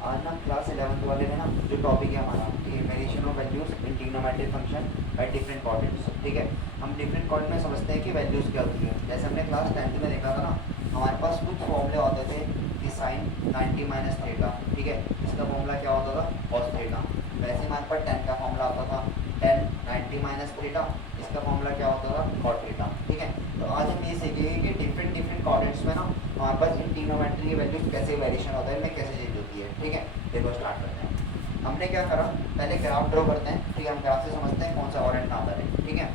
आज ना class 11th वाले में ना जो टॉपिक है हमारा ये variation of values in trigonometric function by different coordinates. ठीक है, हम डिफरेंट कोऑर्डिनेट में समझते हैं कि वैल्यूज क्या होती है। जैसे हमने क्लास 10th में देखा था ना, हमारे पास कुछ फॉर्मूले होते थे कि साइन 90 माइनस थीटा। ठीक है, इसका फॉर्मूला क्या होता था, कॉस थीटा। वैसे हमारे पास 10 का फॉर्मूला आता था 10 90 माइनस थीटा, इसका फॉर्मूला क्या होता था, कॉट थीटा। ठीक है, तो आज हम ये सीखेंगे कि डिफरेंट डिफरेंट कोऑर्डिनेट्स में ना हमारे पास इन ट्रिग्नोमेट्री की वैल्यूज कैसे वेरिएशन होता है, इनमें कैसे चेंज होती है। ठीक है, देखो स्टार्ट करते हैं। हमने क्या करा, पहले ग्राफ ड्रॉ करते हैं। ठीक है, हम ग्राफ से समझते हैं कौन सा कोऑर्डिनेट कहाँ पर है। ठीक है,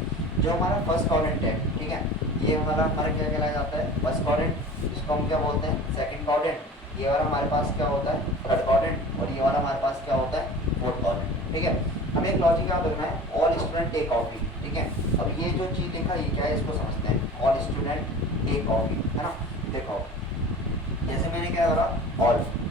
जो हमारा फर्स्ट कोऑर्डिनेट है, ठीक है, ये हमारा क्या कहलाया जाता है, फर्स्ट कोऑर्डिनेट। इसको हम क्या बोलते हैं, सेकंड कोऑर्डिनेट। ये वाला हमारे पास क्या होता है, थर्ड कोऑर्डिनेट। और ये वाला हमारे पास क्या होता है, फोर्थ कोऑर्डिनेट। ठीक है, हमें एक लॉजिक याद रखना है, ऑल स्टूडेंट टेक कॉपी। ठीक है, अब ये जो चीज़ लिखा ये क्या है, इसको समझते हैं, ऑल स्टूडेंट टेक कॉपी, है ना। देखो जैसे मैंने क्या करा,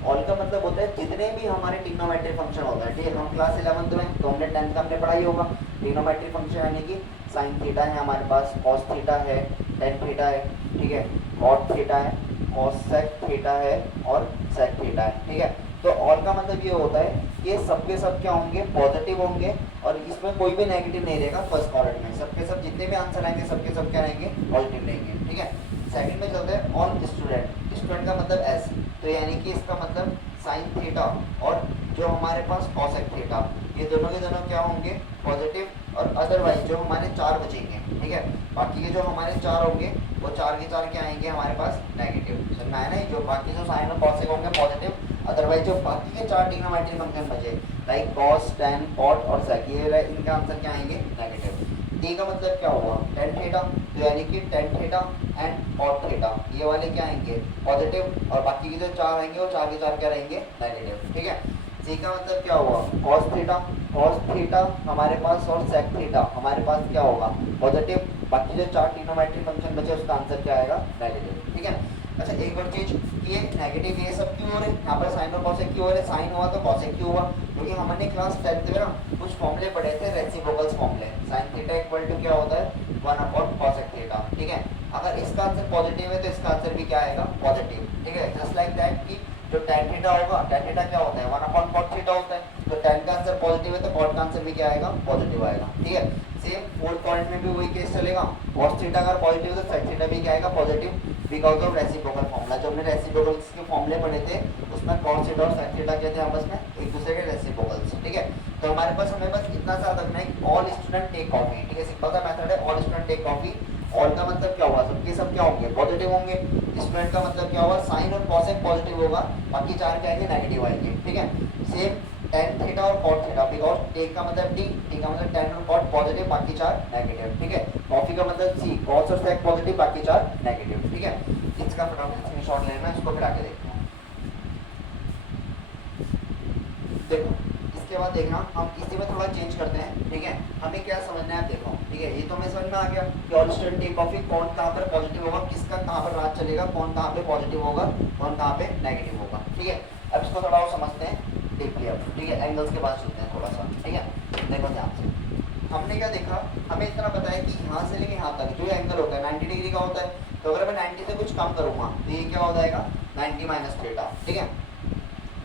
ऑल का मतलब होता है जितने भी हमारे ट्रिग्नोमेट्रिक फंक्शन होता है। ठीक है, हम क्लास 11th में, तो हमने 10th का हमने पढ़ा ही होगा। ट्रिग्नोमेट्रिक फंक्शन यानी कि साइन थीटा है हमारे पास, कॉस थीटा है, टेन थीटा है, ठीक है, कॉट थीटा है, कॉस सेक थीटा है और सेक थीटा है। ठीक है, तो ऑल का मतलब ये होता है कि सबके सब क्या होंगे, पॉजिटिव होंगे और इसमें कोई भी नेगेटिव नहीं रहेगा। फर्स्ट कॉर्नर में सबके सब जितने भी आंसर आएंगे सबके सब क्या रहेंगे, पॉजिटिव रहेंगे। ठीक है, सेकंड में चलते हैं ऑल स्टूडेंट। स्टूडेंट का मतलब एस, तो यानी कि इसका मतलब साइन थीटा और जो हमारे पास कॉसेक थीटा, ये दोनों के दोनों क्या होंगे, पॉजिटिव। और अदरवाइज जो हमारे चार बचेंगे, ठीक है, बाकी के जो हमारे चार होंगे वो चार के चार क्या आएंगे हमारे पास, नेगेटिव। समझना है ना, जो बाकी जो साइन और कॉसेक होंगे पॉजिटिव, अदरवाइज जो बाकी के चार ट्रिग्नोमेट्रिक फंक्शन बचे लाइक कॉस, टेन, कॉट और सेक, ये इनका आंसर क्या आएंगे, नेगेटिव। डी का मतलब क्या हुआ, टेन थीटा, तो यानी कि tan theta and cot theta, ये वाले क्या आएंगे, पॉजिटिव। और बाकी के जो चार आएंगे वो चार के चार क्या रहेंगे, नेगेटिव। ठीक है, सी का मतलब क्या हुआ, कॉस थीटा, कॉस थीटा हमारे पास और सेक थीटा हमारे पास क्या होगा, पॉजिटिव। बाकी जो चार ट्रिग्नोमेट्रिक फंक्शन बचे उसका आंसर क्या आएगा, नेगेटिव। ठीक है, अच्छा एक और चीज, ये नेगेटिव ये सब क्यों हो रहे हैं यहाँ पर, साइन और कॉसेक क्यों हो रहे हैं, साइन हुआ तो कॉसेक क्यों हुआ, क्योंकि हमने क्लास 10th में ना कुछ फॉर्मूले पढ़े थे, रेसिप्रोकल्स फॉर्मूले। साइन थीटा इक्वल टू क्या होता है, 1 कॉसेक थीटा। ठीक है, अगर इसका आंसर पॉजिटिव है तो इसका आंसर भी क्या आएगा, पॉजिटिव। ठीक है, जस्ट लाइक दैट कि जो tan थीटा होगा, tan थीटा क्या होता है, 1 cot थीटा होता है, तो tan का आंसर पॉजिटिव है तो cot का आंसर भी क्या आएगा, पॉजिटिव आएगा। ठीक है, सेम फोर्थ पॉइंट में भी वही केस चलेगा, cos थीटा अगर पॉजिटिव है तो sec थीटा भी क्या आएगा, positive, because of reciprocal formula. जो हमने रेसिप्रोकल्स के फॉर्मूले पढ़े थे उसमें cos थीटा और sec थीटा क्या थे आपस में, एक दूसरे के रेसिप्रोकल्स। ठीक है, तो हमारे पास हमें बस इतना सा रखना है कि ऑल स्टूडेंट टेक कॉपी। ठीक है, सिंपल सा मेथड है, all student take copy. All का मतलब क्या हुआ, सबके सब क्या होंगे, पॉजिटिव होंगे। स्टूडेंट का मतलब क्या हुआ, साइन और कॉसेक पॉजिटिव होगा, बाकी चार क्या आएंगे, नेगेटिव आएंगे। ठीक है, सेम tan थीटा और cot थीटा, बिकॉज टेक का मतलब टी का मतलब tan और cot पॉजिटिव, बाकी चार नेगेटिव। ठीक है, कॉफी का मतलब सी, cos और sec पॉजिटिव, बाकी चार नेगेटिव। ठीक है, इसका फटाफट स्क्रीनशॉट लेना, इसको फिर आगे देखते हैं। देखो इसके बाद देखना, हम इसी में थोड़ा चेंज करते हैं। ठीक है, हमें क्या समझना है, देखो ठीक है, ये तो हमें समझ में आ गया कि ऑल स्टूडेंट टेक कॉपी, कौन कहाँ पर पॉजिटिव होगा, किसका कहाँ पर राज चलेगा, कौन कहाँ पे पॉजिटिव होगा, कौन कहाँ पे नेगेटिव होगा। ठीक है, अब इसको थोड़ा और समझते हैं, देखिए अब। ठीक है, एंगल्स के बाद चलते हैं थोड़ा सा। ठीक है, देखो ध्यान से, हमने क्या देखा, हमें इतना पता है कि यहाँ से लेके यहाँ तक जो एंगल होता है 90 डिग्री का होता है, तो अगर मैं 90 से कुछ कम करूँगा तो ये क्या हो जाएगा, 90 माइनस थीटा। ठीक है,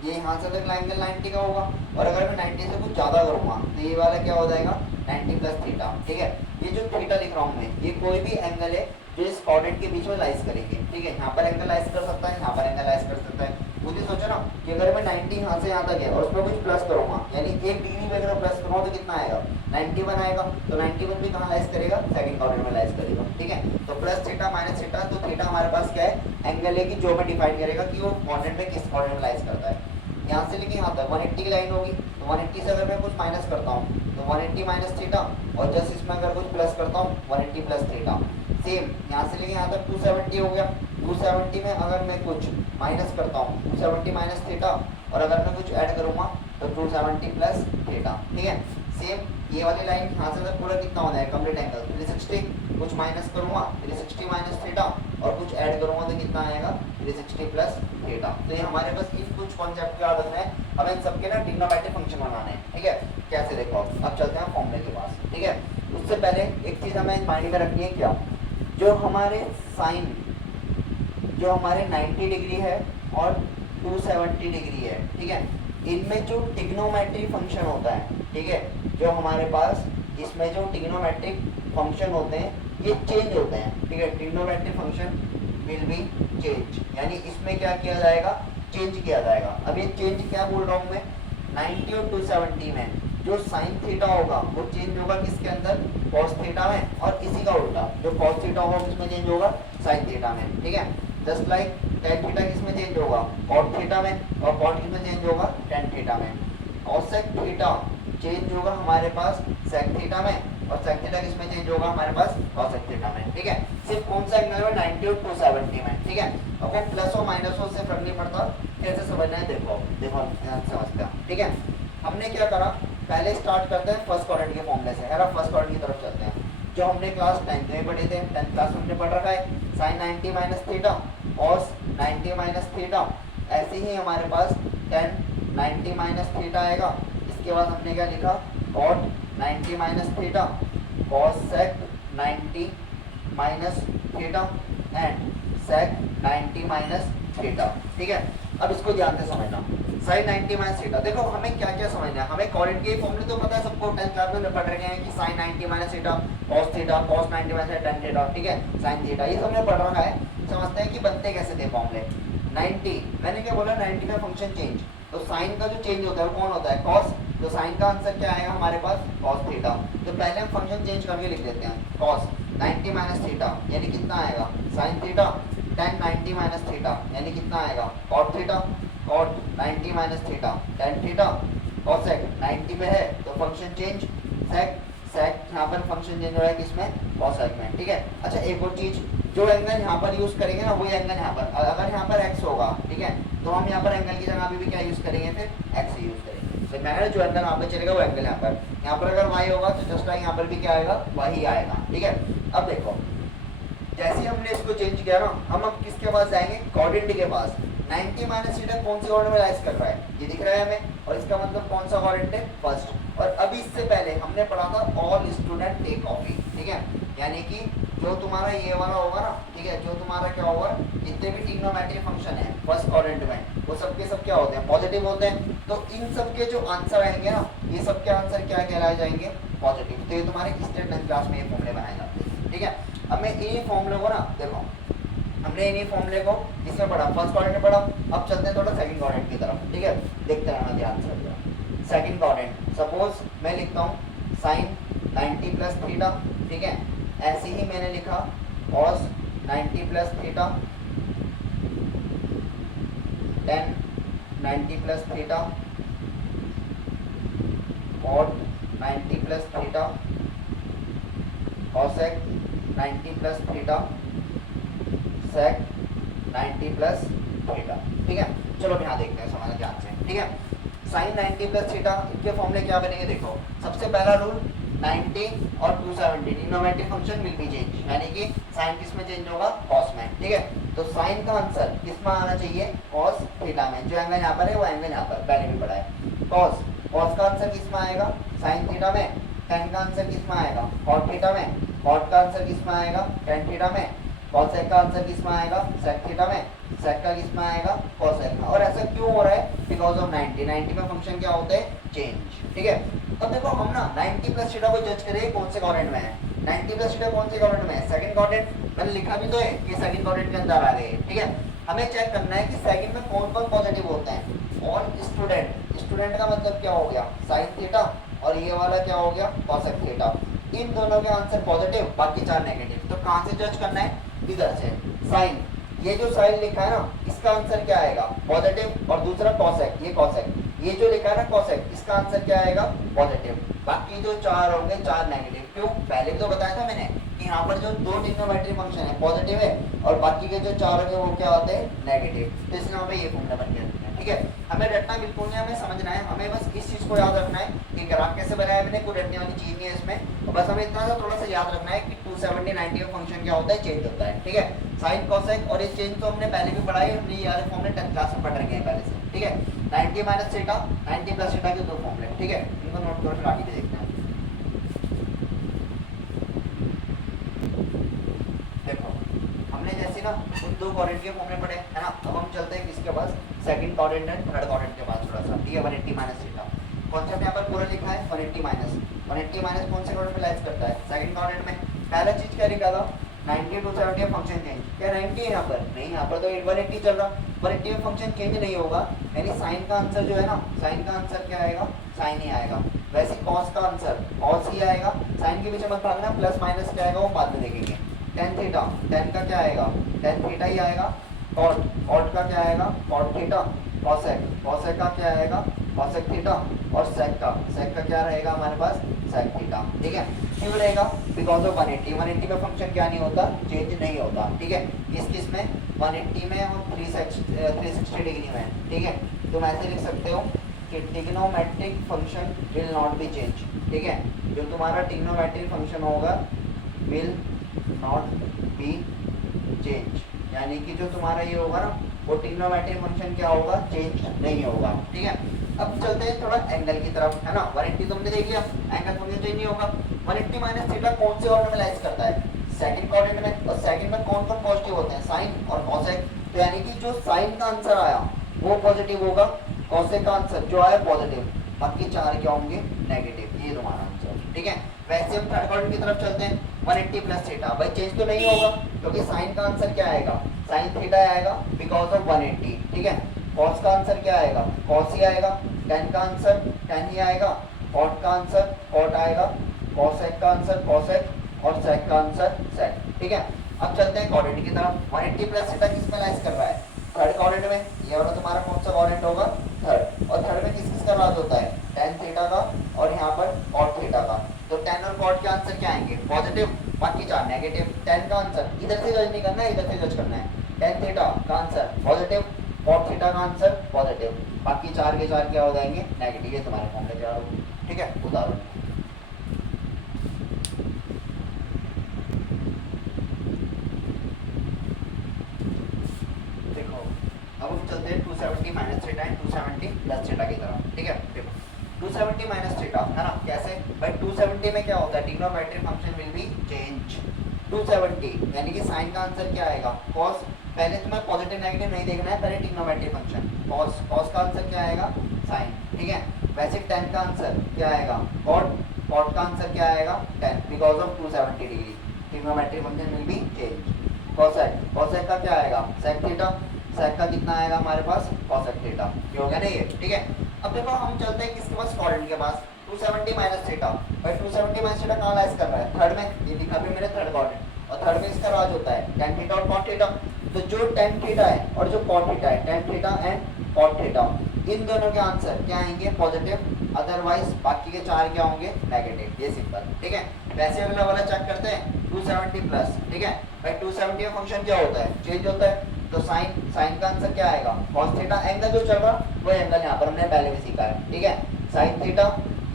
ये यहाँ से तक एंगल 90 का होगा, और अगर मैं 90 से कुछ ज़्यादा करूँगा तो ये वाला क्या हो जाएगा, 90 प्लस थीटा। ठीक है, ये जो थीटा लिख रहा हूँ मैं, ये कोई भी एंगल है जो इस कोऑर्डिनेट के बीच में लाइज करेंगे। ठीक है, यहाँ पर एंगल लाइज कर सकता है, यहाँ पर एंगल लाइज कर सकता है। मुझे सोचो ना कि अगर मैं 90 यहाँ से यहाँ तक है और उसमें कुछ प्लस करूँगा, यानी 1 डिग्री में अगर प्लस करूँगा तो कितना आएगा, 91 आएगा। तो 91 भी कहाँ लाइज करेगा, सेकंड कोऑर्डिनेट में लाइज करेगा। ठीक है, तो प्लस थीटा माइनस थीटा, तो थीटा हमारे पास क्या है, एंगल है कि जो हमें डिफाइन करेगा कि वो कोऑर्डिनेट में किस कोऑर्डिनेट में लाइज करता है। यहाँ से लेके यहाँ तक 180 की लाइन होगी, तो 180 से अगर मैं कुछ माइनस करता हूँ तो 180 माइनस थीटा, और जस्ट इसमें अगर कुछ प्लस करता हूँ 180 प्लस थीटा। सेम यहाँ से लेके यहाँ तक 270 हो गया, 270 में अगर मैं कुछ माइनस करता हूँ 270 माइनस थीटा, और अगर मैं कुछ ऐड करूँगा तो 270 प्लस थीटा। ठीक है, सेम ये वाली लाइन यहाँ से तक पूरा कितना होना है, कंप्लीट एंगल 360, कुछ माइनस करूँगा 360 माइनस थीटा, और कुछ ऐड करूँगा तो कितना आएगा, 360 प्लस थीटा। तो ये हमारे पास इन कुछ कॉन्सेप्ट को याद रखना है, हमें इन सबके ना ट्रिग्नोमेट्रिक फंक्शन बनाने हैं। ठीक है, कैसे देखो, अब चलते हैं फॉर्मूले के पास। ठीक है, उससे पहले एक चीज़ हमें माइंड में रखनी है, क्या, जो हमारे साइन जो हमारे 90 डिग्री है और 270 डिग्री है, ठीक है। इनमें जो ट्रिग्नोमेट्री फंक्शन होता है, ठीक है, जो हमारे पास इसमें जो ट्रिग्नोमेट्रिक फंक्शन होते हैं ये चेंज होते हैं, ठीक है। Trigonometric function will be change, यानी इसमें क्या किया जाएगा, चेंज किया जाएगा। अब ये चेंज क्या बोल रहा हूँ मैं, 90 और 270 में जो साइन थीटा होगा वो चेंज होगा किसके अंदर, कॉस थीटा में, और इसी का उल्टा जो कॉस थीटा होगा किसमें चेंज होगा, साइन थीटा में, ठीक है। जस्ट लाइक टेन थीटा किसमें चेंज होगा, कॉट थीटा में, और कॉट किसमें चेंज होगा, टेन थीटा में। कॉसेक थीटा चेंज होगा हमारे पास सेक थीटा में, और सेक थीटा किसमें चेंज होगा हमारे पास, कॉसेक थीटा में, ठीक है। सिर्फ कौन सा एंगल में, 90 और 270 में, ठीक है। अब वो प्लस और माइनस हो उससे फर्क नहीं पड़ता, कैसे समझना है देखो, देखो समझते हैं, ठीक है। हमने क्या करा, पहले स्टार्ट करते हैं फर्स्ट क्वाड्रेंट के फॉर्मूले से, है ना। फर्स्ट क्वाड्रेंट की तरफ चलते हैं, जो हमने क्लास 10th में पढ़े थे, 10th क्लास में हमने पढ़ रखा है sine 90 minus theta, cos 90 minus theta. ऐसे ही हमारे पास टेन 90 माइनस थीटा आएगा। इसके बाद हमने क्या लिखा, cot 90 minus theta, cosec 90 minus theta and sec 90 minus theta, ठीक है। अब इसको ध्यान से समझना, साइन 90 माइनस थीटा, देखो हमें क्या क्या समझना है, हमें कोऑर्डिनेट के फॉर्मूले तो पता है सबको, 10th क्लास में पढ़ रहे हैं कि sine 90 minus theta, cos 90 minus tan theta, ठीक है, साइन थीटा, ये हमने पढ़ रखा है। समझते हैं कि बनते कैसे थे फॉर्मूले। 90 मैंने क्या बोला, 90 में फंक्शन चेंज, तो साइन का जो चेंज होता है वो कौन होता है, कॉस, तो साइन का आंसर क्या आएगा हमारे पास, कॉस थीटा। तो पहले हम फंक्शन चेंज करके लिख देते हैं, कॉस 90 माइनस थीटा यानी कितना आएगा, sine theta, tan 90 minus theta यानी कितना आएगा, cot theta, cot 90 minus theta, tan theta, cosec 90 में है तो फंक्शन चेंज, सेक, सेक यहाँ पर फंक्शन चेंज हो रहा है किसमें, कॉसेक में, ठीक है। अच्छा एक और चीज, जो एंगल यहाँ पर यूज करेंगे ना वही एंगल यहाँ पर, अगर यहाँ पर एक्स होगा, ठीक है, तो हम यहाँ पर एंगल की जगह भी क्या यूज करेंगे, फिर एक्स ही यूज करेंगे। तो मैंने जो एंगल यहाँ पर चलेगा वो एंगल यहाँ पर अगर वाई होगा तो जस्ट लाइक यहाँ पर भी क्या आएगा, वही आएगा, ठीक है। अब देखो जैसे हमने इसको चेंज किया ना, हम अब किसके पास जाएंगे, कोऑर्डिनेट के पास। 90 माइनस थीटा कौन सी कोऑर्डिनेट में राइज कर रहा है, ये दिख रहा है हमें, और इसका मतलब कौन सा कोऑर्डिनेट है, फर्स्ट। और अभी इससे पहले हमने पढ़ा था ऑल स्टूडेंट टेक कॉपी, ठीक है, यानी कि जो तुम्हारा ये वाला होगा ना, ठीक है, जो तुम्हारा क्या होगा, जितने भी ट्रिग्नोमेट्री फंक्शन है फर्स्ट क्वाड्रेंट में वो सबके सब क्या होते हैं, पॉजिटिव होते हैं। तो इन सब के जो आंसर आएंगे ना, ये सब के आंसर क्या कहलाए जाएंगे, पॉजिटिव। तो ये तुम्हारे स्टेट क्लास में ये फॉर्मूले बनाए जाते हैं, ठीक है। अब मैं इन्हीं फॉर्मूले को ना देखो, हमने इन्हीं फॉर्मूले को इसमें पढ़ा, फर्स्ट क्वाड्रेंट में पढ़ा। अब चलते हैं थोड़ा सेकंड क्वाड्रेंट की तरफ, ठीक है, देखते रहना ध्यान से। सेकंड क्वाड्रेंट, सपोज मैं लिखता हूँ साइन 90 प्लस थीटा, ठीक है, ऐसे ही मैंने लिखा cos 90 plus theta, tan 90 plus theta, cot 90 plus theta, cosec 90 plus theta, sec 90 plus theta, ठीक है। चलो यहाँ देखते हैं, समझना ध्यान से, ठीक है। साइन 90 प्लस थीटा, इनके फॉर्मूले क्या बनेंगे देखो। सबसे पहला रूल, 90 और 270 trigonometric function will be change, यानी कि साइन किस में चेंज होगा, कॉस में, ठीक है। तो साइन का आंसर किस में आना चाहिए, कॉस थीटा में। जो एंगल यहाँ पर है वो एंगल यहाँ पर पहले भी पढ़ा है, कॉस, कॉस का आंसर किस में आएगा, साइन थीटा में। टेन का आंसर किस में आएगा, कॉट थीटा में। कॉट का आंसर किस में आएगा, टेन थीटा में। कॉसेक का आंसर किस में आएगा, सेक थीटा में। सेक का किस में आएगा, कॉसेक में। और ऐसा क्यों हो रहा है, बिकॉज ऑफ 90 में फंक्शन क्या होते हैं, चेंज, ठीक है। अब देखो हम ना 90 प्लस थीटा को जज करें कौन से क्वाड्रेंट में है, 90 प्लस थीटा कौन से क्वाड्रेंट में है, सेकंड क्वाड्रेंट। मैंने लिखा भी तो है कि सेकंड क्वाड्रेंट के अंदर आ गए, ठीक है। हमें चेक करना है कि सेकंड में कौन कौन पॉजिटिव होते हैं। और स्टूडेंट, स्टूडेंट का मतलब क्या हो गया, साइन थीटा, और ये वाला क्या हो गया, कॉसेक थीटा। इन दोनों के आंसर पॉजिटिव, बाकी चार नेगेटिव। तो कहाँ से जज करना है, इधर से। साइन, ये जो साइन लिखा है ना, इसका आंसर क्या आएगा, पॉजिटिव। और दूसरा कॉसेक, ये कॉसेक, ये जो लिखा है ना कॉसेक, इसका आंसर क्या आएगा, पॉजिटिव। बाकी जो चार होंगे, चार नेगेटिव। क्यों, पहले भी तो बताया था मैंने कि यहाँ पर जो दो ट्रिग्नोमेट्री फंक्शन है पॉजिटिव है, और बाकी के जो चार होंगे वो क्या होते हैं, नेगेटिव। तो इसलिए हमें ये फॉर्मूला बन गया, ठीक है। हमें रटना बिल्कुल नहीं, हमें समझना है। हमें बस इस चीज को याद रखना है कि ग्राफ कैसे बनाया मैंने, कोई रटने वाली चीज नहीं है इसमें। तो बस हमें इतना सा थोड़ा सा याद रखना है कि 270 90 का फंक्शन क्या होता है, चेंज होता है, ठीक है। साइन कॉसेक, और ये चेंज तो हमने पहले भी पढ़ा है, हमने ये वाले फॉर्मूले 10th क्लास में पढ़ रखे हैं पहले से, ठीक है। 90 माइनस थीटा, 90 प्लस थीटा के दो फॉर्मूले, ठीक है, इनको नोट करो, फिर आगे देखते हैं। देखो हमने जैसे ना उन दो क्वाड्रेंट के फॉर्मूले पढ़े है ना, अब हम चलते हैं किसके पास, सेकंड क्वाड्रेंट थर्ड क्वाड्रेंट के बाद थोड़ा सा, ठीक है, 180 माइनस थीटा। कॉन्सेप्ट यहाँ पर पूरा लिखा है 180 माइनस, 180 माइनस कौन से क्वाड्रेंट में लाइज करता है, सेकंड क्वाड्रेंट में। पहला चीज क्या लिखा था 90 to 70 फंक्शन चेंज, क्या 90 है यहाँ पर, नहीं, यहाँ पर तो 180 चल रहा, 180 में फंक्शन चेंज नहीं होगा, यानी साइन का आंसर जो है ना, साइन का आंसर क्या आएगा, साइन ही आएगा। वैसे कॉस का आंसर कॉस ही आएगा, साइन के पीछे मत भागना, प्लस माइनस क्या आएगा वो बाद में देखेंगे। टेन थीटा, टेन का क्या आएगा, टेन थीटा ही आएगा। कॉट, कॉट का क्या आएगा, कॉट थीटा। कॉसेक, कॉसेक का क्या आएगा, कॉसेक थीटा। और सेक का क्या रहेगा हमारे पास, सेक थीटा, ठीक है। क्यों रहेगा, बिकॉज ऑफ 180, 180 का फंक्शन क्या नहीं होता, चेंज नहीं होता, ठीक है। किस में 180 में और 360 डिग्री में, ठीक है। तुम ऐसे लिख सकते हो कि trigonometric function will not be change, ठीक है। जो तुम्हारा ट्रिग्नोमेट्रिक फंक्शन होगा विल नॉट बी चेंज, यानी कि जो तुम्हारा ये होगा ना वो ट्रिग्नोमेट्रिक फंक्शन क्या होगा, चेंज नहीं होगा, ठीक है। अब चलते हैं थोड़ा एंगल की तरफ, है ना। 180 तुमने देख लिया, एंगल फंक्शन चेंज नहीं होगा। 180 माइनस थीटा कौन से ऑर्डर में लाइज करता है, सेकंड क्वाड्रेंट में, और सेकंड में कौन कौन पॉजिटिव होते हैं, साइन और कॉसेक। तो यानी कि जो साइन का आंसर आया वो पॉजिटिव होगा, कॉसेक का आंसर जो आया पॉजिटिव, बाकी चार क्या होंगे, नेगेटिव। ये तुम्हारा आंसर, ठीक है। वैसे हम थर्ड क्वाड्रेंट की तरफ चलते हैं, 180 प्लस थीटा, भाई चेंज तो नहीं होगा क्योंकि साइन का आंसर क्या आएगा, साइन थीटा आएगा बिकॉज ऑफ 180, ठीक है। कॉस का आंसर क्या आएगा, कॉस ही आएगा। टेन का आंसर टेन ही आएगा। कॉट का आंसर कॉट आएगा। कॉसेक का आंसर कॉसेक और सेक का आंसर सेक, ठीक है। अब चलते हैं क्वाड्रेंट की तरफ। 180 प्लस थीटा किस में लाइज कर रहा है, थर्ड क्वाड्रेंट में। ये वाला तुम्हारा कौन सा क्वाड्रेंट होगा, थर्ड। और थर्ड में किस का लाज होता है, टेन थीटा का और यहाँ पर कॉट थीटा का। तो टेन और कॉट के आंसर क्या आएंगे, पॉजिटिव, बाकी चार नेगेटिव। टेन का आंसर इधर से जज नहीं करना है, इधर से जज करना है। टेन थीटा का आंसर पॉजिटिव, कॉट थीटा का आंसर पॉजिटिव, बाकी चार के चार क्या हो जाएंगे, नेगेटिव। ये तुम्हारे फॉर्मूले चार होंगे, ठीक है। उदाहरण देखो, अब हम चलते हैं 270 minus theta and 270 plus theta की तरफ, ठीक है। देखो 270 माइनस थीटा, है ना, कैसे भाई, 270 में क्या होता है, trigonometric function will be change. 270 यानी कि साइन का आंसर क्या आएगा, कॉस। पहले तुम्हें पॉजिटिव नेगेटिव नहीं देखना है, पहले ट्रिग्नोमेट्रिक फंक्शन कॉस, कॉस का आंसर क्या आएगा, साइन, ठीक है। वैसे टेन का आंसर क्या आएगा, कॉट, कॉट का आंसर क्या आएगा, ten, because of 270 degree trigonometric function will be change. Cosec, cosec का क्या आएगा, सेक थीटा। सेक का कितना आएगा हमारे पास, कॉसेक थीटा। ये हो गया ना ये, ठीक है। अब देखो हम चलते हैं किसके पास, क्वाड्रेंट के पास। 270 माइनस थीटा, भाई 270 माइनस थीटा कहाँ लाइज कर रहा है, थर्ड में। ये लिखा भी मेरे थर्ड क्वाड्रेंट, और थर्ड में इसका राज होता है टेन थीटा और कॉट थीटा। तो जो टेन थीटा है और जो कॉट थीटा है, tan theta and cot theta, इन दोनों के आंसर क्या आएंगे, पॉजिटिव, अदरवाइज बाकी के चार क्या होंगे, नेगेटिव। ये सिंपल, ठीक है। वैसे अगला वाला चेक करते हैं 270 प्लस, ठीक है। भाई 270 में फंक्शन क्या होता है, चेंज होता है। तो साइन, साइन का आंसर क्या आएगा, कॉस थीटा। एंगल जो चल रहा वो एंगल यहाँ पर हमने पहले भी सीखा है, ठीक है। साइन थीटा,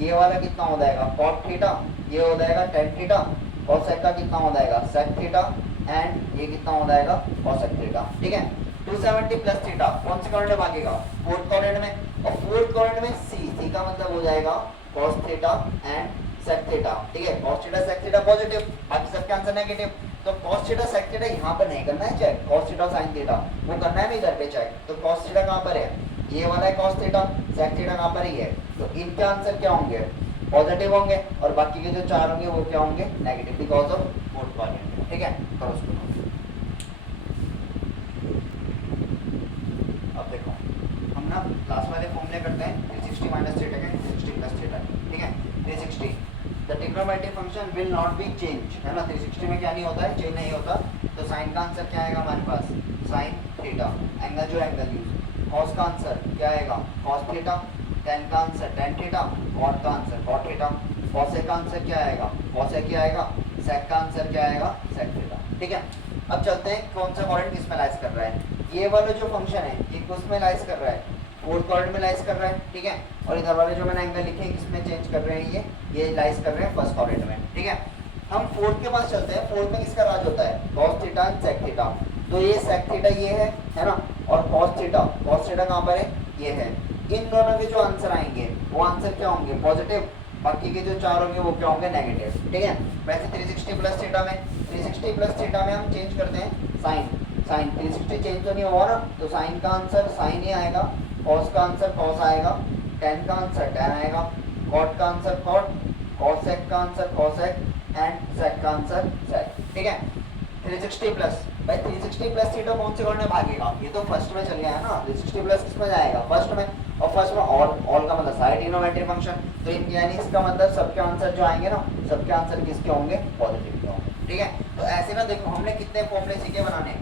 ये वाला कितना हो जाएगा, कॉट थीटा, ये हो जाएगा टेन थीटा। कॉसेक का कितना हो जाएगा, सेक थीटा, एंड ये कितना हो जाएगा, कॉसेक थीटा, ठीक है। 270 प्लस थीटा कौन से क्वाड्रेंट में भागेगा, फोर्थ क्वाड्रेंट में। और फोर्थ क्वाड्रेंट में सी का मतलब हो जाएगा cos theta and sec theta, ठीक है। Cos theta sec theta positive, बाकी सबके आंसर नेगेटिव। तो कॉस थीटा सेक थीटा यहाँ पर नहीं करना है check, cos theta sine theta वो करना है इधर पे चेक। तो कॉस थीटा कहाँ पर है, ये वाला है कॉस थीटा, सेक थीटा कहाँ पर ही है। तो इनके आंसर क्या होंगे, पॉजिटिव होंगे, और बाकी के जो चार होंगे वो क्या होंगे, negative, because of fourth quadrant, ठीक है। करो उसको। अब देखो हम ना लास्ट वाले फॉर्मूले करते हैं 360 माइनस थीटा के 360 प्लस थीटा, ठीक है। 360 the trigonometric function will not be change, है ना। 360 में क्या नहीं होता है, चेंज नहीं होता। तो साइन का आंसर क्या आएगा हमारे पास, साइन थीटा। एंगल जो एंगल यूज, कॉस का आंसर क्या आएगा, कॉस थीटा। टेन का आंसर टेन थीटा, कॉट का आंसर कॉट थीटा। कॉसेक का आंसर क्या आएगा, कॉसेक ही आएगा। सेक का आंसर क्या आएगा, सेक थीटा, ठीक है। अब चलते हैं कौन सा क्वाड्रेंट किस में लाइज कर रहा है। ये वाला जो फंक्शन है ये किस में लाइज कर रहा है, फोर्थ क्वाड्रेंट में लाइज कर रहा है, ठीक है। और इधर वाले जो मैंने एंगल लिखे हैं किसमें चेंज कर रहे हैं, ये लाइज कर रहे हैं फर्स्ट क्वाड्रेंट में, ठीक है। हम फोर्थ के पास चलते हैं। फोर्थ में किसका राज होता है, cos theta and sec theta. तो ये सेक थीटा ये है ना। और कॉस थीटा कहाँ पर है, ये है। इन दोनों के जो आंसर आएंगे वो आंसर क्या होंगे, पॉजिटिव, बाकी के जो चार होंगे वो क्या होंगे, नेगेटिव, ठीक है। वैसे 360 प्लस थीटा में, 360 प्लस थीटा में हम चेंज करते हैं साइन। साइन 360 चेंज तो नहीं हुआ ना, तो साइन का आंसर साइन ही आएगा, कॉस का आंसर कॉस आएगा, टेन का आंसर टेन आएगा, कॉट का आंसर कॉट, कॉसेक का आंसर कॉसेक एंड सेक का आंसर सेक। ठीक है, 360 प्लस, भाई 360 प्लस थीटा कौन से कोण में भागेगा, ये तो फर्स्ट में चल गया है ना, 360 प्लस किसमें जाएगा, फर्स्ट में, और फर्स्ट में ऑल का मतलब सारे ट्रिग्नोमेट्रिक फंक्शन, तो यानी इसका मतलब सबके आंसर जो आएंगे ना, सबके आंसर किसके होंगे, पॉजिटिव के होंगे। ठीक है, तो ऐसे ना देखो हमने कितने फॉर्मूले सीखे बनाने,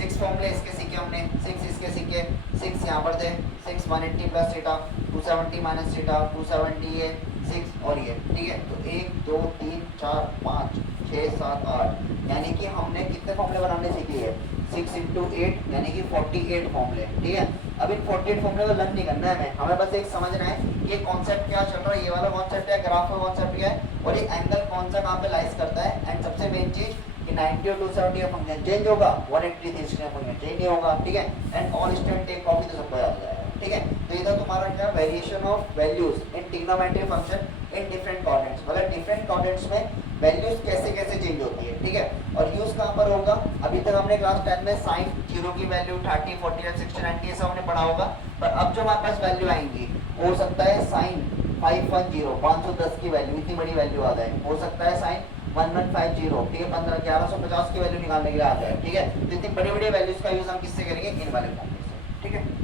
6 फॉर्मूले इसके सीखे हमने, 6 इसके सीखे, 6 यहाँ पर थे, 6 180 प्लस थीटा, 270 माइनस थीटा, 270 ये 6 और ये। ठीक है, तो 1 2 3 4 5 6 7 8, यानी कि हमने कितने फॉर्मूले बनाने सीखे है, 6 इंटू 8 यानी कि 48 फॉर्मूले। ठीक है, अब इन 48 फॉर्मूले को लर्न नहीं करना है हमें बस एक समझना है कि ये कॉन्सेप्ट क्या चल रहा है, ये वाला कॉन्सेप्ट है, ग्राफ का कॉन्सेप्ट क्या है, और ये एंगल कौन सा कहाँ पे लाइज करता है, एंड सबसे मेन चीज कि 90 और 270 का फंक्शन चेंज होगा, 180 का फंक्शन चेंज नहीं होगा। ठीक है, and all student take copy, तो सबको याद हो जाएगा। ठीक है, तो ये था तुम्हारा क्या, variation of values in trigonometric function in different coordinates, मतलब डिफरेंट कोऑर्डिनेट्स में वैल्यूज कैसे कैसे चेंज होती है। ठीक है, और यूज कहाँ पर होगा, अभी तक हमने क्लास 10 में साइन 0 की वैल्यू 30 40 60 90 सब हमने पढ़ा होगा, पर अब जो हमारे पास वैल्यू आएंगी हो सकता है साइन 510 510 की वैल्यू, इतनी बड़ी वैल्यू आ जाए, हो सकता है साइन 1150, ठीक है 1150 की वैल्यू निकालने के लिए आ जाए। ठीक है, तो इतनी बड़ी बड़ी वैल्यूज का यूज हम किससे करेंगे, इन वाले फॉर्मूले से। ठीक है।